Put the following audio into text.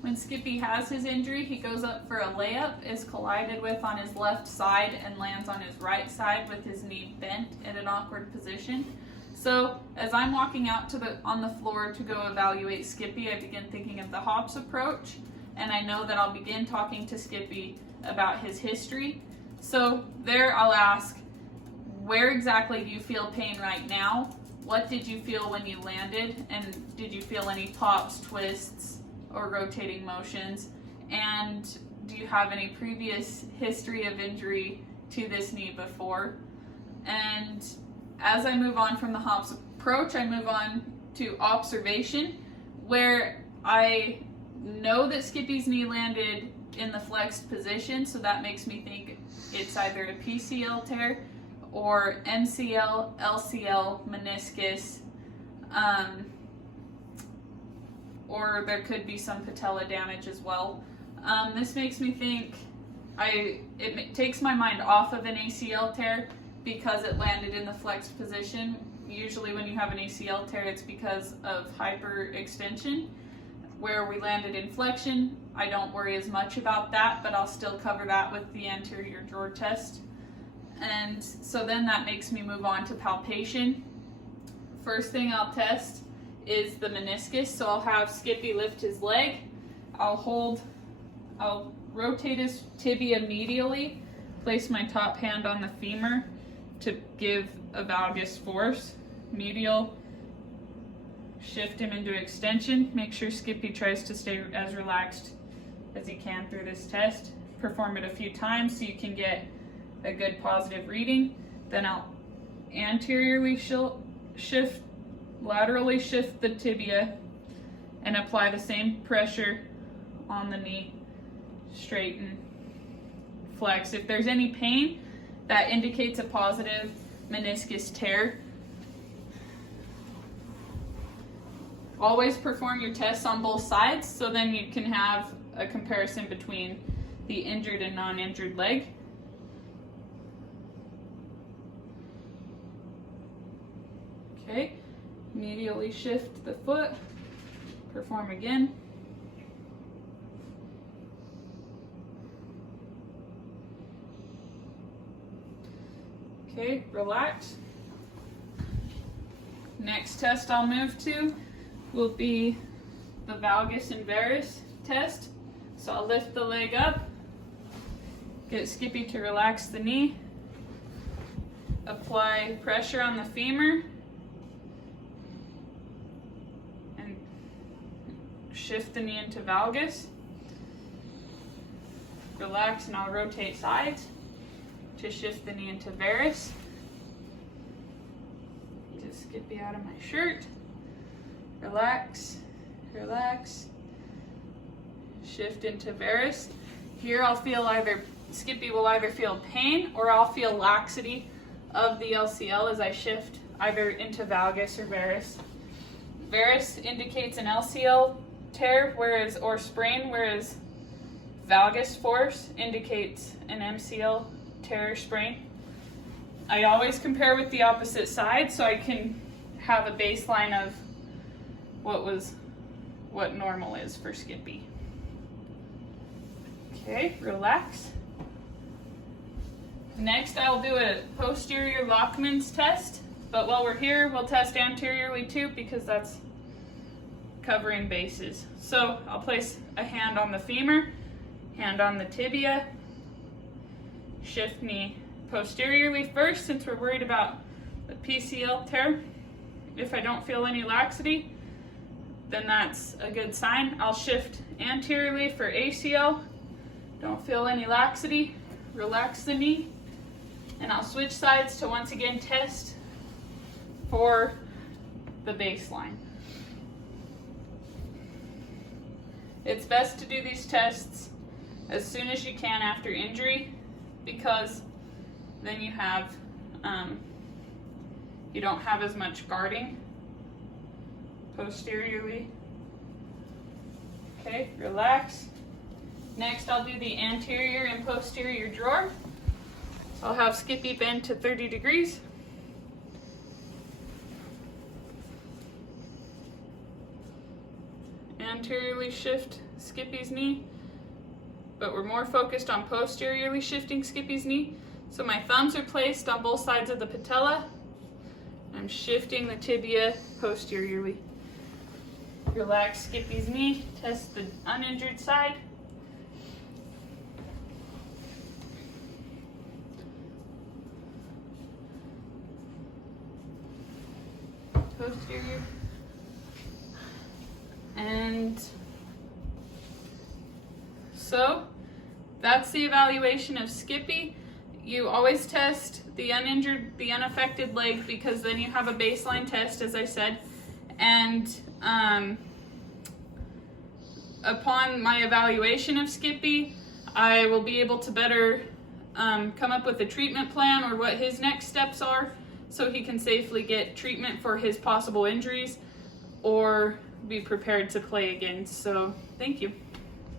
When Skippy has his injury, he goes up for a layup, is collided with on his left side, and lands on his right side with his knee bent in an awkward position. So as I'm walking out on the floor to go evaluate Skippy, I begin thinking of the hops approach, and I know that I'll begin talking to Skippy about his history. So there I'll ask, where exactly do you feel pain right now? What did you feel when you landed? And did you feel any pops, twists, or rotating motions? And do you have any previous history of injury to this knee before? And as I move on from the hops approach, I move on to observation, where I know that Skippy's knee landed in the flexed position, so that makes me think it's either a PCL tear or MCL, LCL, meniscus, or there could be some patella damage as well. This makes me think, it takes my mind off of an ACL tear because it landed in the flexed position. Usually when you have an ACL tear, it's because of hyperextension. Where we landed in flexion, I don't worry as much about that, but I'll still cover that with the anterior drawer test. And so then that makes me move on to palpation. First thing I'll test is the meniscus. So I'll have Skippy lift his leg. I'll rotate his tibia medially, place my top hand on the femur to give a valgus force. Medial, shift him into extension. Make sure Skippy tries to stay as relaxed as he can through this test. Perform it a few times so you can get a good positive reading. Then I'll anteriorly laterally shift the tibia and apply the same pressure on the knee. Straighten, flex. If there's any pain, that indicates a positive meniscus tear. Always perform your tests on both sides, so then you can have a comparison between the injured and non-injured leg. Okay, medially shift the foot, perform again. Okay, relax. Next test I'll move to will be the valgus and varus test. So I'll lift the leg up, get Skippy to relax the knee, apply pressure on the femur, and shift the knee into valgus. Relax, and I'll rotate sides to shift the knee into varus. Get Skippy out of my shirt. Relax, relax, shift into varus. Here I'll feel Skippy will either feel pain or I'll feel laxity of the LCL as I shift either into valgus or varus. Varus indicates an LCL tear or sprain, whereas valgus force indicates an MCL tear or sprain. I always compare with the opposite side so I can have a baseline of what normal is for Skippy. Okay, relax. Next I'll do a posterior Lachman's test, but while we're here we'll test anteriorly too because that's covering bases. So I'll place a hand on the femur, hand on the tibia, shift knee posteriorly first since we're worried about the PCL tear. If I don't feel any laxity, then that's a good sign. I'll shift anteriorly for ACL. Don't feel any laxity. Relax the knee. And I'll switch sides to once again test for the baseline. It's best to do these tests as soon as you can after injury because then you don't have as much guarding posteriorly. Okay, relax. Next I'll do the anterior and posterior drawer. I'll have Skippy bend to 30 degrees. Anteriorly shift Skippy's knee, but we're more focused on posteriorly shifting Skippy's knee. So my thumbs are placed on both sides of the patella. I'm shifting the tibia posteriorly. Relax Skippy's knee, test the uninjured side. Posterior. And so that's the evaluation of Skippy. You always test the uninjured, the unaffected leg, because then you have a baseline test, as I said. And upon my evaluation of Skippy, I will be able to better come up with a treatment plan or what his next steps are, so he can safely get treatment for his possible injuries or be prepared to play again. So thank you.